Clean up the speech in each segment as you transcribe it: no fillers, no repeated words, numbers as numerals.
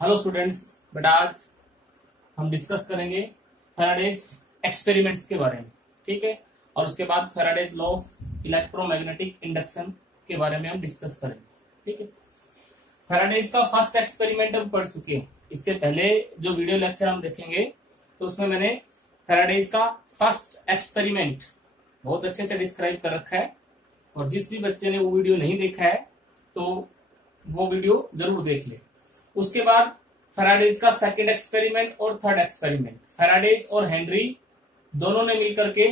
Hello students, बेटा आज हम डिस्कस करेंगे फैराडेज एक्सपेरिमेंट्स के बारे में। ठीक है, और उसके बाद Faraday's law of electromagnetic induction के बारे में हम डिस्कस करेंगे। ठीक है, फैराडेज का फर्स्ट एक्सपेरिमेंट हम पढ़ चुके हैं। इससे पहले जो वीडियो लेक्चर हम देखेंगे तो उसमें मैंने फैराडेज का फर्स्ट एक्सपेरिमेंट बहुत अच्छे से डिस्क्राइब कर रखा है, और जिस भी बच्चे ने वो वीडियो नहीं देखा है तो वो वीडियो जरूर देख ले। उसके बाद फैराडेज का सेकंड एक्सपेरिमेंट और थर्ड एक्सपेरिमेंट, फैराडेज और हेनरी दोनों ने मिलकर के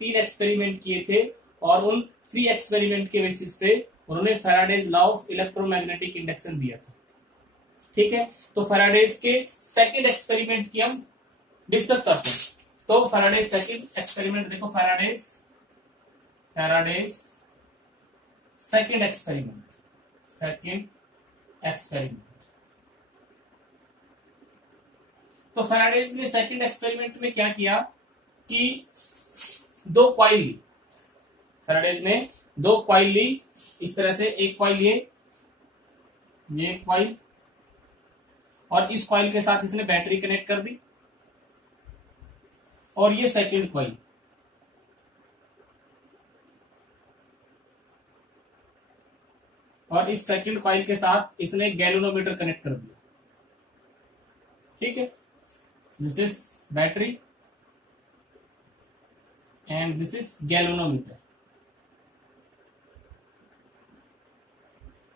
3 एक्सपेरिमेंट किए थे, और उन 3 एक्सपेरिमेंट के बेसिस पे उन्होंने Faraday's law of electromagnetic induction दिया था। ठीक है, तो फैराडेज के सेकंड एक्सपेरिमेंट की हम डिस्कस करते हैं। तो फैराडेज सेकंड एक्सपेरिमेंट देखो, फैराडेज सेकंड एक्सपेरिमेंट। तो फैराडेज ने सेकंड एक्सपेरिमेंट में क्या किया कि 2 कॉइल ली। फैराडेज ने 2 कॉइल ली, इस तरह से एक कॉइल ये कॉइल, और इस कॉइल के साथ इसने बैटरी कनेक्ट कर दी, और ये सेकंड कॉइल, और इस सेकंड कॉइल के साथ इसने गैल्वेनोमीटर कनेक्ट कर दिया। ठीक है, this is battery and this is galvanometer.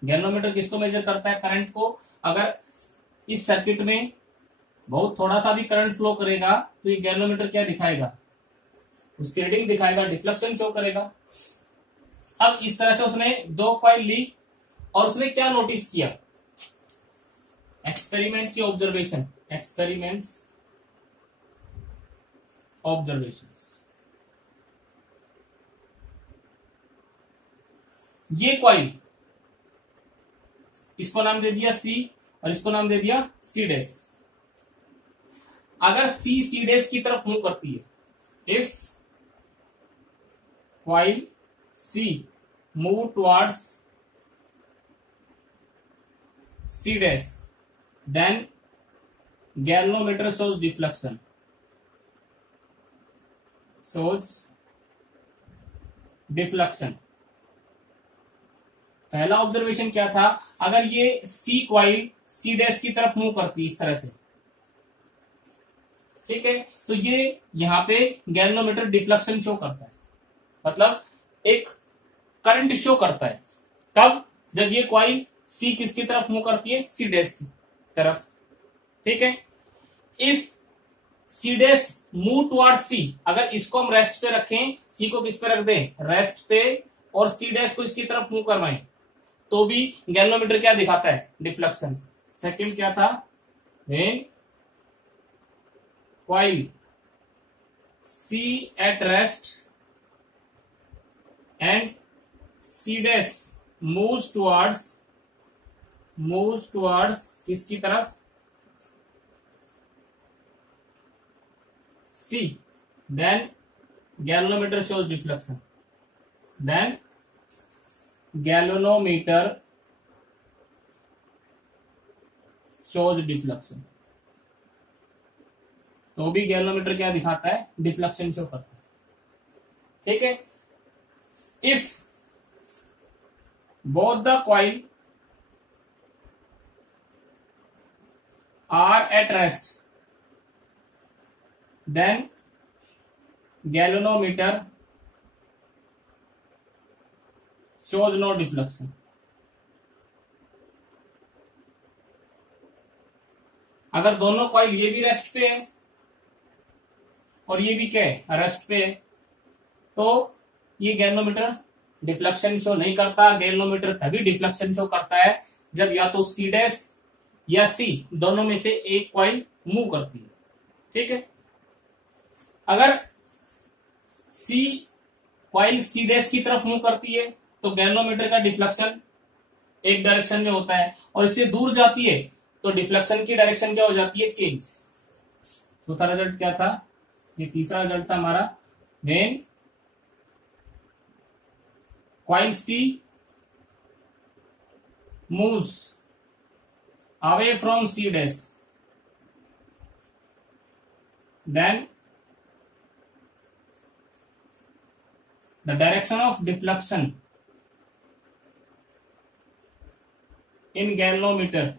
Galvanometer किसको मेजर करता है? करंट को। अगर इस सर्किट में बहुत थोड़ा सा भी करंट फ्लो करेगा तो ये गैल्वेनोमीटर क्या दिखाएगा? उसकी रीडिंग दिखाएगा, डिफ्लेक्शन शो करेगा। अब इस तरह से उसने 2 कॉइल ली, और उसने क्या नोटिस किया? एक्सपेरिमेंट की ऑब्जर्वेशन, ये कॉइल, इसको नाम दे दिया C और इसको नाम दे दिया C डैश। अगर C डैश की तरफ मूव करती है, if coil C move towards C dash, then galvanometer shows deflection, पहला ऑब्जर्वेशन क्या था? अगर ये C कॉइल C डैश की तरफ मूव करती है इस तरह से, ठीक है, तो ये यहां पे गैल्वेनोमीटर डिफ्लेक्शन शो करता है, मतलब एक करंट शो करता है। कब? जब ये कॉइल C किसकी तरफ मूव करती है? C डैश की तरफ। ठीक है, if C dash move toward C, अगर इसको हम रेस्ट पे रखें, C को किस पे रख दें? रेस्ट पे, और C डैश को इसकी तरफ मूव करवाएं, तो भी गैल्वेनोमीटर क्या दिखाता है? डिफ्लेक्शन। सेकंड क्या था? When coil C at rest and C dash moves towards किसकी तरफ? C, then galvanometer shows deflection. Then galvanometer shows deflection. तो भी गैल्वेनोमीटर क्या दिखाता है? डिफ्लेक्शन शो करता है। ठीक है, if both the coil are at rest, then galvanometer shows no deflection. अगर दोनों कॉइल, ये भी रेस्ट पे है और ये भी क्या है? रेस्ट पे है, तो ये गैल्वेनोमीटर डिफ्लेक्शन शो नहीं करता। गैल्वेनोमीटर तभी डिफ्लेक्शन शो करता है जब या तो C डैश या C दोनों में से एक कॉइल मूव करती है। ठीक है, अगर कॉइल C डैश की तरफ मूव करती है तो गैल्वेनोमीटर का डिफ्लेक्शन एक डायरेक्शन में होता है, और इससे दूर जाती है तो डिफ्लेक्शन की डायरेक्शन क्या हो जाती है? चेंज। चौथा रिजल्ट क्या था? ये तीसरा रिजल्ट था हमारा, when coil C moves away from C dash, then the direction of deflection in galvanometer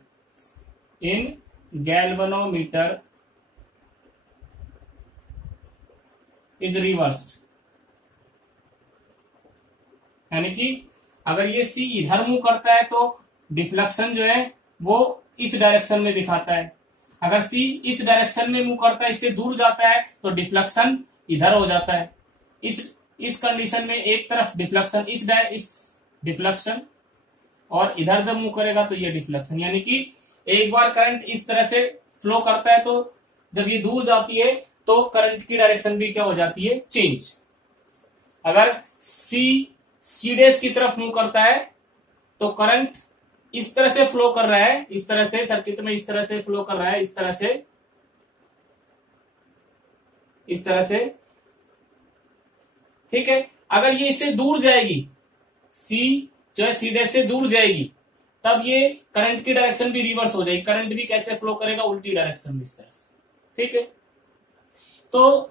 is reversed. यानी कि अगर ये सी इधर मूव करता है तो डिफ्लेक्शन जो है वो इस डायरेक्शन में दिखाता है, अगर सी इस डायरेक्शन में मूव करता है, इससे दूर जाता है तो डिफ्लेक्शन इधर हो जाता है। इस कंडीशन में एक तरफ डिफ्लेक्शन इस डिफ्लेक्शन और इधर जब मूव करेगा तो ये डिफ्लेक्शन, यानी कि एक बार करंट इस तरह से फ्लो करता है तो जब ये दूर जाती है तो करंट की डायरेक्शन भी क्या हो जाती है, चेंज। अगर सी डैश की तरफ मूव करता है तो करंट इस तरह से फ्लो कर रहा है, इस तरह से सर्किट में इस तरह से फ्लो कर रहा है, इस तरह से, ठीक है। अगर ये इससे दूर जाएगी, सी जो है सी डैश से दूर जाएगी, तब ये करंट की डायरेक्शन भी रिवर्स हो जाएगी, करंट भी कैसे फ्लो करेगा, उल्टी डायरेक्शन में, इस तरह से, ठीक है। तो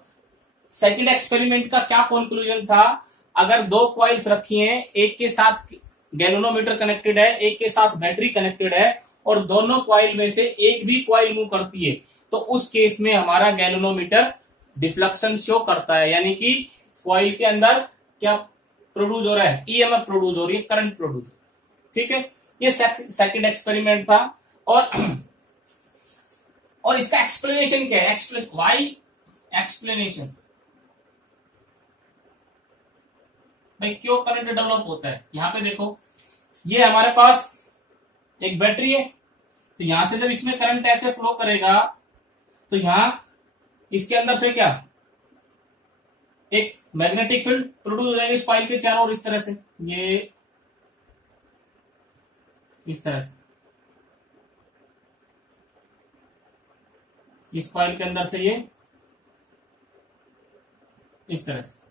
सेकंड एक्सपेरिमेंट का क्या कंक्लूजन था, अगर दो कॉइल्स रखी हैं, एक के साथ गैल्वेनोमीटर कनेक्टेड है, एक के साथ बैटरी कनेक्टेड है, और दोनों कॉइल में से एक भी कॉइल मूव करती है, तो उस केस में हमारा गैल्वेनोमीटर डिफ्लेक्शन शो करता है, यानी कि कॉइल के अंदर क्या प्रोड्यूस हो रहा है, ईएमएफ प्रोड्यूस हो रही है, करंट प्रोड्यूस, ठीक है। ये सेकंड एक्सपेरिमेंट था। और इसका एक्सप्लेनेशन क्या है, वाई एक्सप्लेनेशन, भाई क्यों करंट डेवलप होता है। यहां पे देखो, ये हमारे पास एक बैटरी है, तो यहां से जब इसमें करंट ऐसे फ्लो करेगा तो यहां इसके अंदर से क्या, एक मैग्नेटिक फील्ड प्रोड्यूस हो जाएगा इस कॉइल के चारों ओर, इस तरह से, ये इस तरह से, इस कॉइल के अंदर से ये इस तरह से,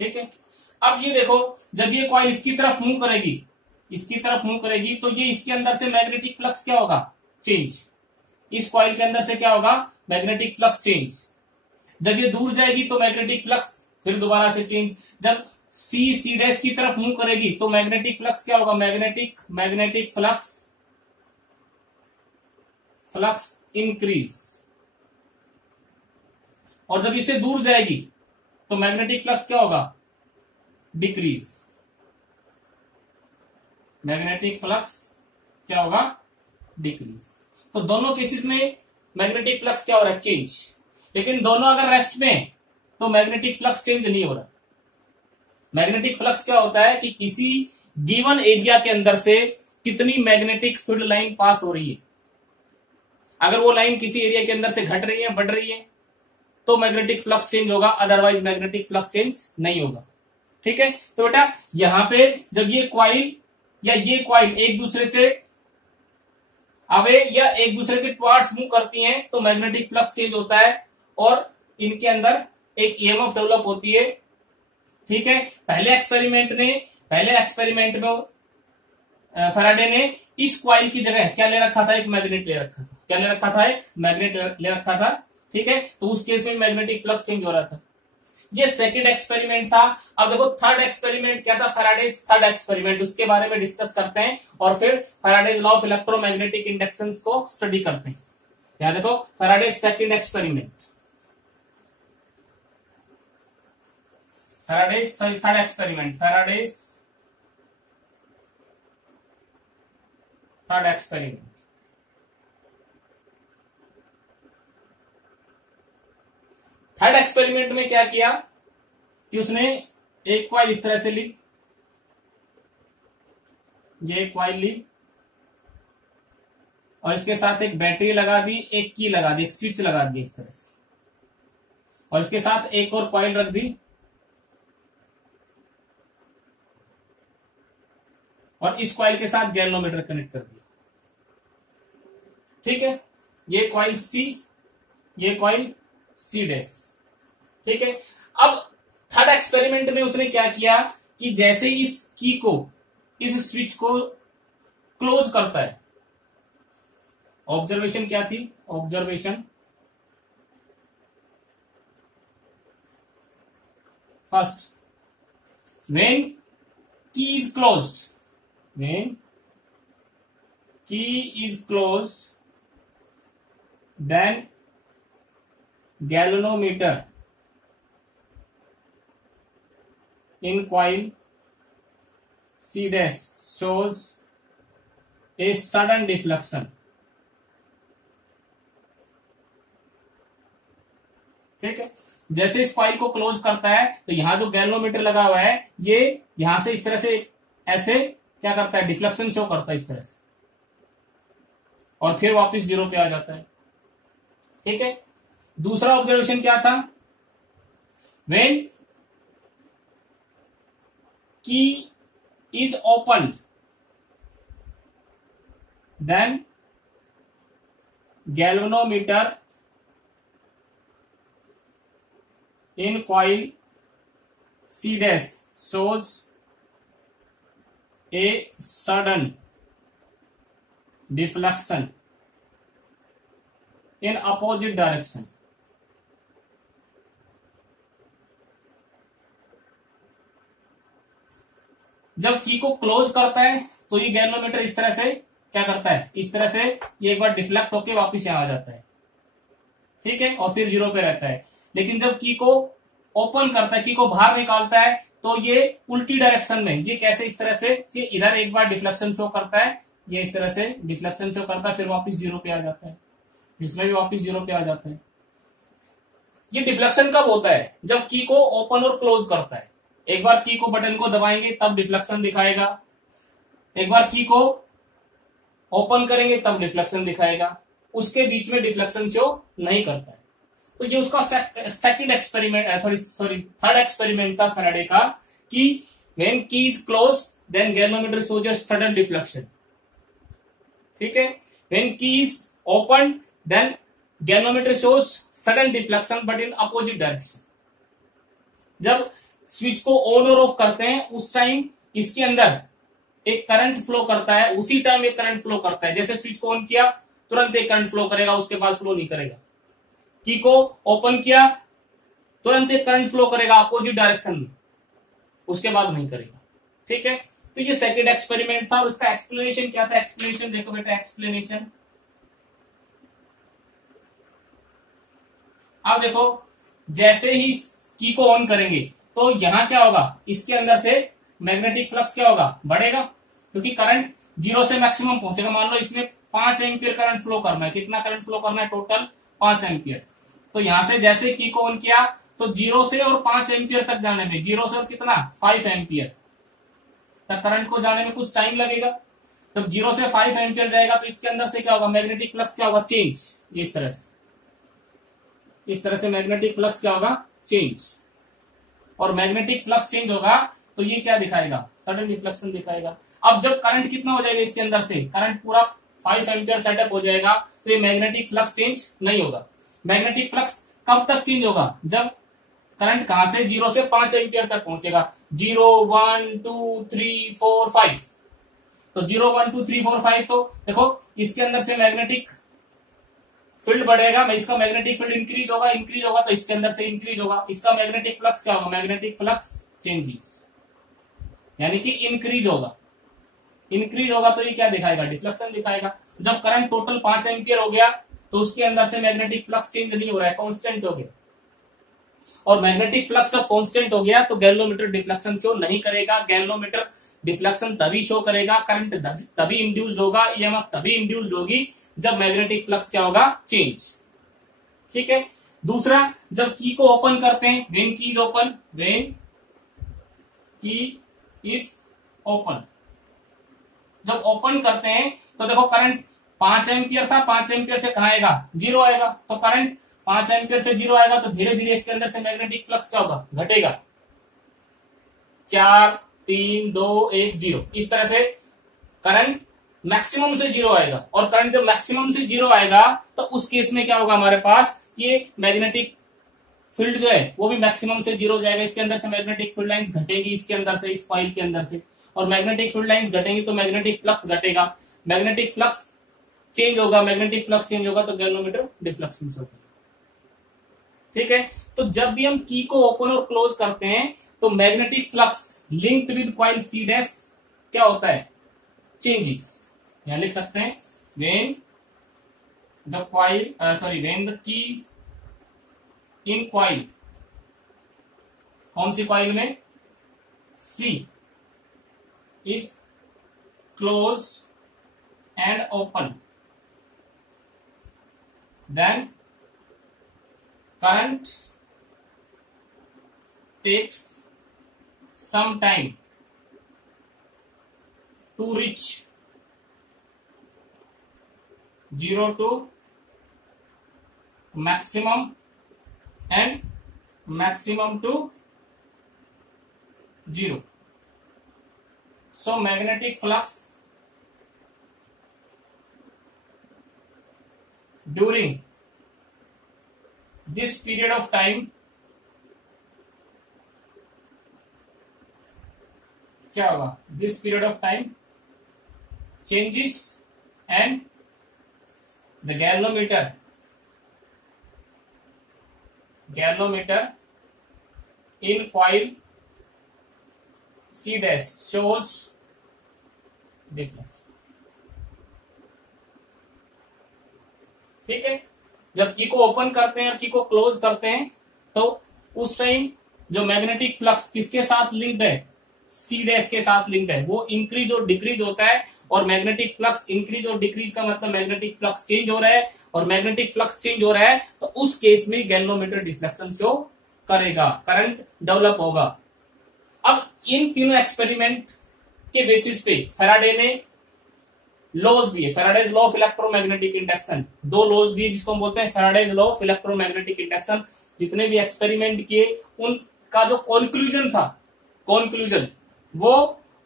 ठीक है। अब ये देखो, जब ये कॉइल इसकी तरफ मूव करेगी, तो ये इसके अंदर से मैग्नेटिक फ्लक्स क्या होगा, चेंज। इस कॉइल के अंदर से क्या होगा, मैग्नेटिक फ्लक्स चेंज। जब ये दूर जाएगी तो मैग्नेटिक फ्लक्स फिर दोबारा से चेंज। जब सी डैश की तरफ मूव करेगी तो मैग्नेटिक फ्लक्स क्या होगा, मैग्नेटिक फ्लक्स इंक्रीज। और जब इसे दूर जाएगी तो मैग्नेटिक फ्लक्स क्या होगा, डिक्रीज। मैग्नेटिक फ्लक्स क्या होगा, डिक्रीज। तो दोनों केसेस में मैग्नेटिक फ्लक्स क्या हो रहा है, चेंज। लेकिन दोनों अगर रेस्ट में तो मैग्नेटिक फ्लक्स चेंज नहीं हो रहा। मैग्नेटिक फ्लक्स क्या होता है कि किसी गिवन एरिया के अंदर से कितनी मैग्नेटिक फील्ड लाइन पास हो रही है। अगर वो लाइन किसी एरिया के अंदर से घट रही है, बढ़ रही है, तो मैग्नेटिक फ्लक्स चेंज होगा, अदरवाइज मैग्नेटिक फ्लक्स चेंज नहीं होगा, ठीक है। तो बेटा यहां पे जब ये कॉइल या ये कॉइल एक दूसरे से अवे या एक दूसरे के टुवार्ड्स मूव करती हैं तो मैग्नेटिक फ्लक्स चेंज होता है और इनके अंदर एक ईएमएफ डेवलप होती है, ठीक है। पहले एक्सपेरिमेंट में फैराडे ने इस कॉइल की जगह क्या ले रखा था, एक मैग्नेट ले रखा था। क्या ले रखा था, एक मैग्नेट ले रखा था, ठीक है। तो उस केस में मैग्नेटिक फ्लक्स चेंज हो रहा था। ये सेकंड एक्सपेरिमेंट था। अब देखो थर्ड एक्सपेरिमेंट क्या था, फैराडेज थर्ड एक्सपेरिमेंट, उसके बारे में डिस्कस करते हैं और फिर Faraday's law of electromagnetic induction को स्टडी करते हैं। क्या देखो, Faraday's second experiment, Faraday's third experiment, Faraday's third experiment. Third experiment में क्या किया कि उसने एक कॉइल इस तरह से ली, ये कॉइल ली और इसके साथ एक बैटरी लगा दी, एक की लगा दी, एक स्विच लगा दी इस तरह से, और इसके साथ एक और कॉइल रख दी और इस कॉइल के साथ गैल्वेनोमीटर कनेक्ट कर दिया, ठीक है। ये कॉइल सी, ये कॉइल सी डैश, ठीक है। अब थर्ड एक्सपेरिमेंट में उसने क्या किया कि जैसे इस की को, इस स्विच को क्लोज करता है। ऑब्जर्वेशन क्या थी? Observation first, when key is closed, when key is closed then galvanometer in coil C dash shows a sudden deflection। ठीक है, जैसे इस कॉइल को क्लोज करता है तो यहां जो गैल्वेनोमीटर लगा हुआ है ये यहां से इस तरह से ऐसे क्या करता है? डिफ्लेक्शन शो करता है इस तरह से, और फिर वापस जीरो पे आ जाता है। ठीक है, दूसरा ऑब्जर्वेशन क्या था? When key is opened then galvanometer in coil C dash shows a sudden deflection in opposite direction। जब की को क्लोज करता है तो ये गैल्वेनोमीटर इस तरह से क्या करता है? इस तरह से ये एक बार डिफ्लेक्ट होके वापस यहां आ जाता है। ठीक है, और फिर जीरो पे रहता है। लेकिन जब की को ओपन करता है, की को बाहर निकालता है, तो ये उल्टी डायरेक्शन में, ये कैसे? इस तरह से ये इधर एक बार डिफ्लेक्शन शो करता है, ये इस तरह से डिफ्लेक्शन शो करता है, फिर वापस जीरो पे आ जाता है, इसमें भी वापस जीरो पे आ जाता है। ये डिफ्लेक्शन कब होता है? जब की को ओपन और क्लोज करता है। एक बार की को बटन को दबाएंगे तब डिफ्लेक्शन दिखाएगा, एक बार की को ओपन करेंगे तब डिफ्लेक्शन दिखाएगा, उसके बीच में डिफ्लेक्शन शो नहीं करता है। तो ये उसका second experiment, sorry third experiment था फैराडे का, कि when key is close then galvanometer shows a sudden deflection. ठीक है, when key is open then galvanometer shows sudden deflection but in opposite direction. जब स्विच को ऑन और off करते हैं उस टाइम इसके अंदर एक करंट फ्लो करता है, उसी टाइम एक करंट फ्लो करता है। जैसे स्विच को ऑन किया तुरंत एक करंट फ्लो करेगा, उसके बाद फ्लो नहीं करेगा। की को ओपन किया तुरंत एक करंट फ्लो करेगा अपोजिट डायरेक्शन में, उसके बाद नहीं करेगा। ठीक है, तो ये सेकंड एक्सपेरिमेंट था। और उसका एक्सप्लेनेशन क्या था? एक्सप्लेनेशन देखो बेटा, एक्सप्लेनेशन अब देखो, जैसे ही की को ऑन करेंगे तो यहां क्या होगा? इसके अंदर से मैग्नेटिक फ्लक्स क्या होगा? बढ़ेगा, क्योंकि करंट जीरो से मैक्सिमम पहुंचेगा। मान लो इसमें 5 एम्पियर करंट फ्लो करना है। कितना करंट फ्लो करना है? Total 5 ampere. तो यहां से जैसे की को ऑन किया तो जीरो से और 5 एम्पियर तक जाने में, जीरो से और कितना 5 एम्पियर तक करंट को जाने में कुछ टाइम लगेगा। तब जीरो से 5 एम्पियर जाएगा तो इसके अंदर से क्या होगा? मैग्नेटिक फ्लक्स क्या होगा? चेंज। इस तरह से, इस तरह से मैग्नेटिक फ्लक्स क्या होगा? चेंज। और मैग्नेटिक फ्लक्स चेंज होगा तो ये क्या दिखाएगा? सडन डिफ्लेक्शन दिखाएगा। अब जब करंट कितना हो जाएगा इसके अंदर से? करंट पूरा 5 एम्पियर सेटअप हो जाएगा तो ये मैग्नेटिक फ्लक्स चेंज नहीं होगा। मैग्नेटिक फ्लक्स कब तक चेंज होगा? जब करंट कहां से? जीरो से 5 एम्पियर तक पहुंचेगा। 0 1 2 3 4 5। तो 0 1 2 3 4 5, तो देखो इसके अंदर से मैग्नेटिक फील्ड बढ़ेगा। मैं इसका मैग्नेटिक फील्ड इंक्रीज होगा तो इसके अंदर से इंक्रीज होगा। इसका मैग्नेटिक फ्लक्स क्या होगा? मैग्नेटिक फ्लक्स चेंजेस, यानी कि इंक्रीज होगा। इंक्रीज होगा तो ये क्या दिखाएगा? डिफ्लेक्शन दिखाएगा। जब करंट टोटल 5 एम्पियर हो गया तो उसके अंदर से मैग्नेटिक फ्लक्स चेंज नहीं हो रहा है, कांस्टेंट हो गया। और मैग्नेटिक फ्लक्स जब कांस्टेंट हो गया तो गैल्वेनोमीटर डिफ्लेक्शन शो नहीं करेगा। गैल्वेनोमीटर डिफ्लेक्शन तभी शो करेगा, करंट तभी इंड्यूस्ड होगा, ईएमएफ तभी इंड्यूस्ड होगी जब मैग्नेटिक फ्लक्स क्या होगा? चेंज। ठीक है, दूसरा, जब की को ओपन करते हैं, when key is open, when key is open, जब ओपन करते हैं तो देखो करंट 5 एम्पियर था, 5 एम्पियर से कहां आएगा? जीरो आएगा। तो करंट 5 एम्पियर से जीरो आएगा तो धीरे धीरे इसके अंदर से मैग्नेटिक फ्लक्स क्या होगा? घटेगा। 4 3 2 1 0, इस तरह से करंट मैक्सिमम से जीरो आएगा। और करंट जब मैक्सिमम से जीरो आएगा तो उस केस में क्या होगा? हमारे पास ये मैग्नेटिक फील्ड जो है वो भी मैक्सिमम से जीरो जाएगा। इसके अंदर से मैग्नेटिक फील्ड लाइंस घटेगी, इसके अंदर से, इस कॉइल के अंदर से। और मैग्नेटिक फील्ड लाइंस घटेंगी तो मैग्नेटिक फ्लक्स घटेगा। मैग्नेटिक फ्लक्स चेंज होगा, मैग्नेटिक फ्लक्स चेंज होगा तो गैल्वेनोमीटर डिफ्लेक्शन से होगा। ठीक है, तो जब भी हम की को ओपन और क्लोज करते हैं तो magnetic flux linked with coil C dash क्या होता है, चेंजेस। यहां लिख सकते हैं when the coil when the key in coil, कौन सी कॉइल में, C is close and open, then current takes some time to reach 0 to maximum and maximum to 0. So magnetic flux during this period of time क्या होगा, this period of time changes and the galvanometer in coil C dash shows difference। ठीक है, जब की को open करते हैं और की को क्लोज करते हैं तो उस टाइम जो मैग्नेटिक फ्लक्स किसके साथ लिंक्ड है, सी डैश के साथ लिंक्ड है, वो इंक्रीज और डिक्रीज होता है। और मैग्नेटिक फ्लक्स इंक्रीज और डिक्रीज का मतलब मैग्नेटिक फ्लक्स चेंज हो रहा है, और मैग्नेटिक फ्लक्स चेंज हो रहा है तो उस केस में गैल्वेनोमीटर डिफ्लेक्शन शो करेगा, करंट डेवलप होगा। अब इन तीनों एक्सपेरिमेंट के बेसिस पे फैराडे ने लॉज दिए, Faraday's law of electromagnetic induction, दो लॉज दिए जिसको हम बोलते हैं Faraday's law of electromagnetic induction. जितने भी एक्सपेरिमेंट किए उनका जो कंक्लूजन था, कंक्लूजन वो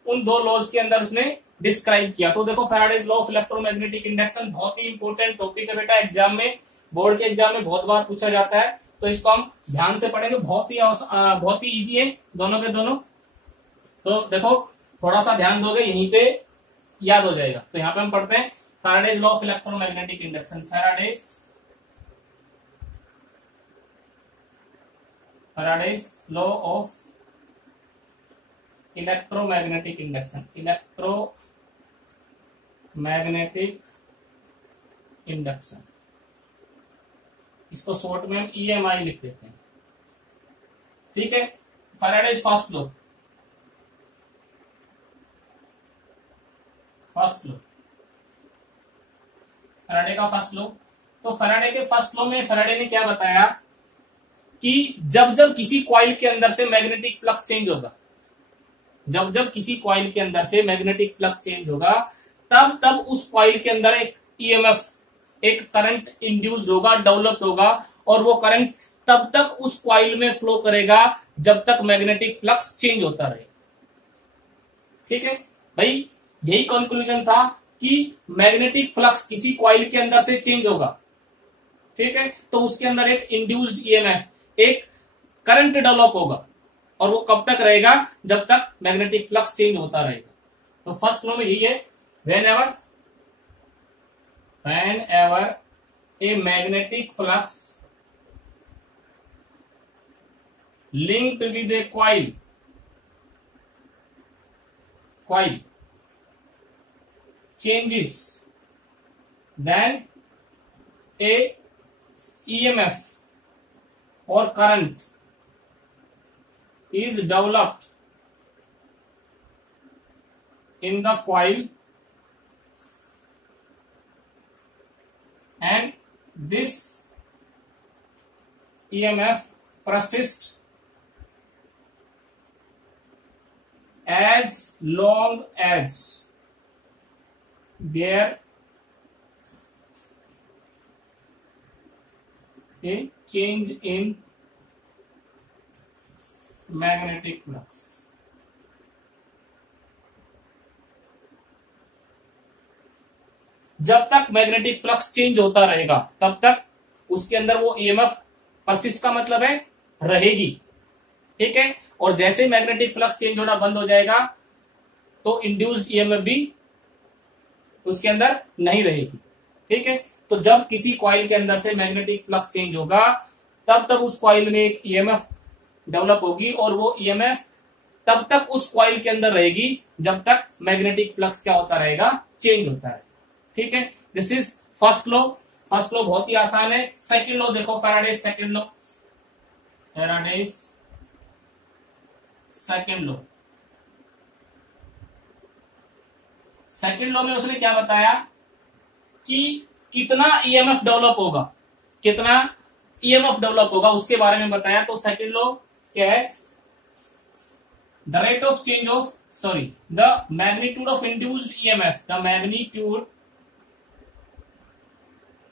उन दो लॉज के अंदर उसने डिस्क्राइब किया। तो देखो Faraday's law of electromagnetic induction बहुत ही इंपॉर्टेंट टॉपिक है बेटा, एग्जाम में, बोर्ड के एग्जाम में बहुत बार पूछा जाता है, तो इसको हम ध्यान से पढ़ेंगे, बहुत ही इजी है दोनों के दोनों। तो देखो थोड़ा सा ध्यान दोगे यहीं पे याद हो जाएगा। तो यहां पे हम पढ़ते हैं Faraday's law of electromagnetic induction, Faraday's law of electromagnetic induction, electromagnetic induction, इसको शॉर्ट में हम EMI लिख देते हैं। ठीक है, फैराडेज फर्स्ट लॉ, फैराडे का फर्स्ट लॉ। तो फैराडे के फर्स्ट लॉ में फैराडे ने क्या बताया कि जब जब किसी कॉइल के अंदर से मैग्नेटिक फ्लक्स चेंज होगा, जब जब किसी कॉइल के अंदर से मैग्नेटिक फ्लक्स चेंज होगा तब तब उस कॉइल के अंदर एक EMF, एक करंट इंड्यूस्ड होगा, डेवलप होगा, और वो करंट तब तक उस कॉइल में फ्लो करेगा जब तक मैग्नेटिक फ्लक्स चेंज होता रहे। ठीक है भाई, यही कंक्लूजन था कि मैग्नेटिक फ्लक्स किसी कॉइल के अंदर से चेंज होगा। ठीक है, तो उसके अंदर एक इंड्यूस्ड EMF, एक करंट डेवलप होगा, और वो कब तक रहेगा, जब तक मैग्नेटिक फ्लक्स चेंज होता रहेगा। तो फर्स्ट लॉ में यही है, when ever a magnetic flux linked with a coil changes, then a EMF or current is developed in the coil, and this EMF persists as long as there a change in magnetic flux। जब तक magnetic flux change होता रहेगा तब तक उसके अंदर वो EMF persist का मतलब है रहेगी। ठीक है, और जैसे ही मैग्नेटिक फ्लक्स चेंज होना बंद हो जाएगा तो इंड्यूस्ड EMF भी उसके अंदर नहीं रहेगी। ठीक है, तो जब किसी कॉइल के अंदर से मैग्नेटिक फ्लक्स चेंज होगा तब तक उस कॉइल में एक ईएमएफ डेवलप होगी और वो ईएमएफ तब तक उस कॉइल के अंदर रहेगी जब तक मैग्नेटिक फ्लक्स क्या होता रहेगा, चेंज होता है। ठीक है, this is first law. First law बहुत ही आसान है। सेकंड लॉ देखो, Faraday's second law, Faraday's second law. Second law में उसने क्या बताया कि कितना ईएमएफ डेवलप होगा, कितना ईएमएफ डेवलप होगा उसके बारे में बताया। तो सेकंड लॉ क्या है, the rate of change of the magnitude of induced EMF, the magnitude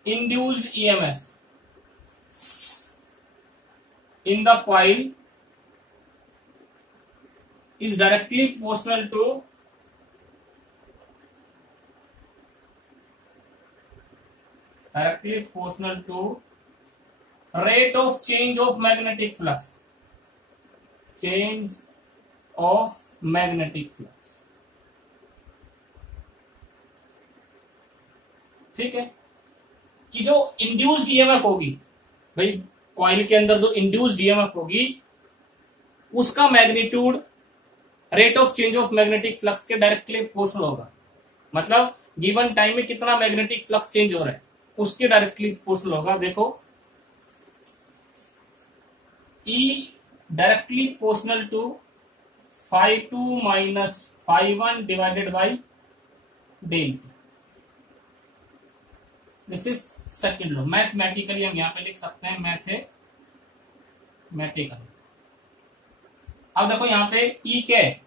induced EMF in the coil is directly proportional to rate of change of magnetic flux, change of magnetic flux। ठीक है, कि जो induced EMF होगी, भाई coil के अंदर जो induced EMF होगी उसका magnitude rate of change of magnetic flux के डायरेक्टली प्रोपोर्शनल होगा। मतलब गिवन टाइम में कितना मैग्नेटिक फ्लक्स चेंज हो रहा है उसके डायरेक्टली प्रोपोर्शनल होगा। देखो, E directly proportional to φ2 minus φ1 divided by del. This is second law. Mathematically हम यहां पे लिख सकते हैं मैथमेटिकली। अब देखो यहां पे ई क्या है,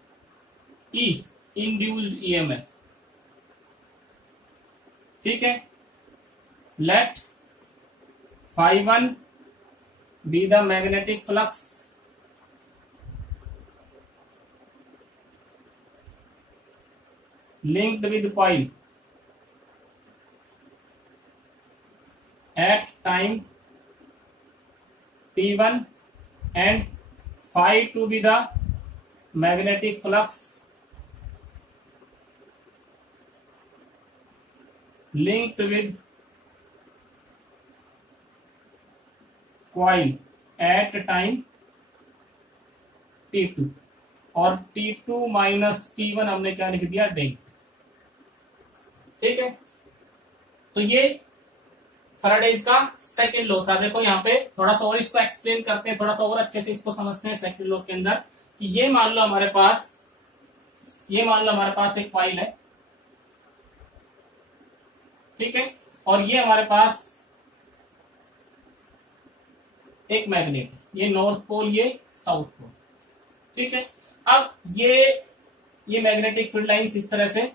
ई इंड्यूस्ड ईएमएफ। ठीक है, let φ1 be the magnetic flux linked with coil at time t1 and φ2 be the magnetic flux linked with coil at time t2 और t2 माइनस t1 हमने क्या लिख दिया, डेल। ठीक है, तो ये फैराडेज का सेकंड लॉ था। देखो यहाँ पे थोड़ा सा और इसको एक्सप्लेन करते हैं, थोड़ा सा और अच्छे से इसको समझते हैं। सेकंड लॉ के अंदर कि ये मान लो हमारे पास एक कॉइल है, ठीक है, और ये हमारे पास एक मैग्नेट, ये नॉर्थ पोल, ये साउथ पोल। ठीक है, अब ये मैग्नेटिक फील्ड लाइंस इस तरह से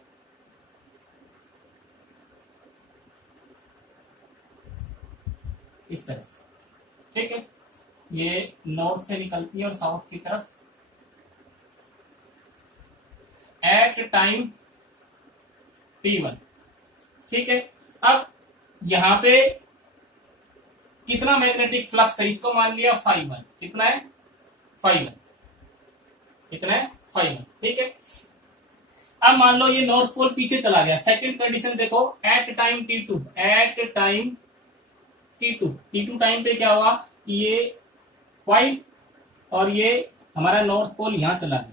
ठीक है, ये नॉर्थ से निकलती है और साउथ की तरफ एट टाइम t1। ठीक है, अब यहां पे कितना मैग्नेटिक फ्लक्स है, इसको मान लिया φ1। कितना है, φ1। ठीक है, अब मान लो ये नॉर्थ पोल पीछे चला गया। सेकंड कंडीशन देखो, एट टाइम t2 टाइम पे क्या हुआ, ये कॉइल और ये हमारा नॉर्थ पोल यहां चला गया।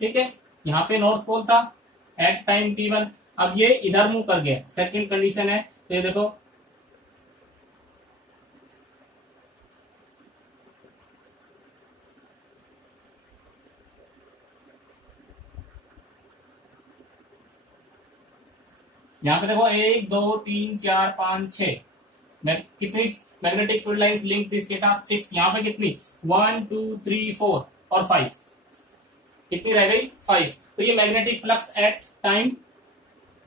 ठीक है, यहां पे नॉर्थ पोल था एट टाइम t1, अब ये इधर मूव कर गया। सेकंड कंडीशन है, तो ये देखो यहां पे देखो 1 2 3 4 5 6 कितनी मैग्नेटिक फील्ड लाइंस लिंक थी इसके साथ, 6। यहां पे कितनी, 1 2 3 4 और 5, कितनी रह गई, 5। तो ये magnetic flux at time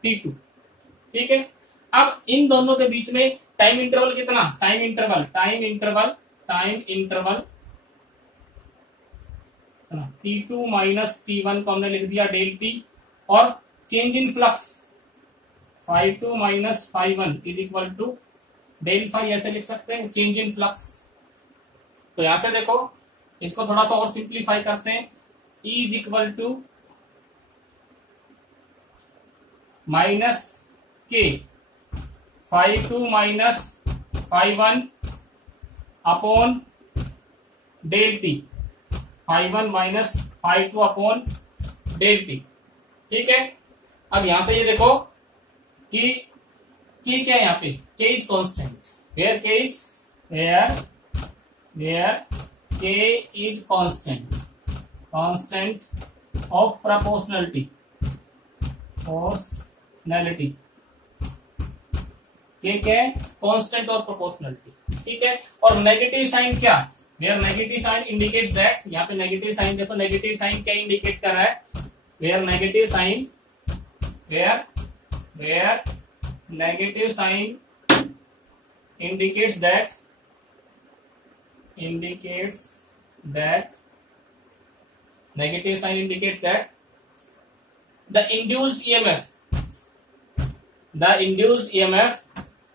t2। ठीक है, अब इन दोनों के बीच में टाइम इंटरवल कितना, time interval t2 minus t1 को हमने लिख दिया डेल t, और change in flux φ2 minus φ1 is equal to del phi, ऐसे लिख सकते हैं, चेंज इन फ्लक्स। तो यहां से देखो इसको थोड़ा सा और सिंप्लीफाई करते हैं, E is equal to minus के phi two minus phi one upon del t, phi one minus phi two upon del t. ठीक है, अब यहां से ये देखो कि क्या है यहाँ पे, K is constant, where K is K is constant of proportionality, K क्या है, कॉन्स्टेंट ऑफ प्रोपोर्शनलिटी। ठीक है, और नेगेटिव साइन क्या, where negative sign indicates that, यहाँ पे नेगेटिव साइन देखो, नेगेटिव साइन क्या इंडिकेट कर रहा है, where negative sign indicates that negative sign indicates that the induced EMF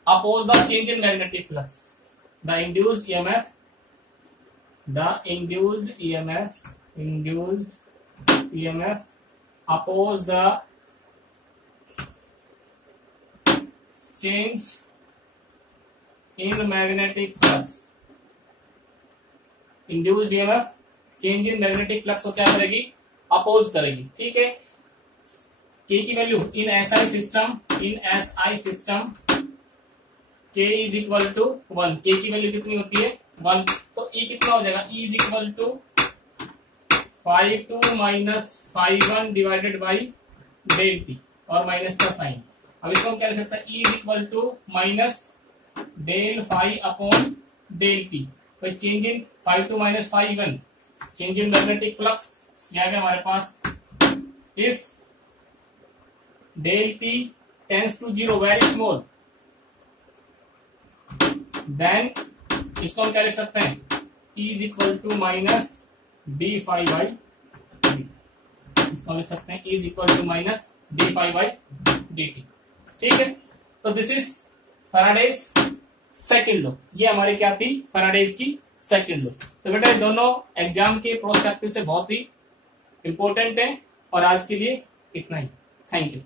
oppose the change in magnetic flux. The induced EMF oppose the change in magnetic flux. Induced EMF change in magnetic flux को क्या करेगी, oppose करेगी। ठीक है, के की value in SI system के is equal to 1, के की वैल्यू कितनी होती है 1, तो ई कितना हो जाएगा, E is equal to phi two minus phi one divided by del t और माइनस का साइन। अब इसको हम क्या लिख सकते हैं, E is equal to minus del phi upon del t, change in phi two minus phi one, change in magnetic flux, क्या है हमारे पास, if del t tends to 0 very small, then इसको हम क्या लिख सकते हैं, E is equal to minus d phi by d, इसको लिख सकते हैं E is equal to minus d phi by d t. ठीक है, तो this is Faraday's second law, ये हमारी क्या थी, फैराडेज की सेकंड लॉ। तो बेटा दोनों एग्जाम के प्रोस्पेक्टिव से बहुत ही इंपॉर्टेंट है, और आज के लिए इतना ही, थैंक यू।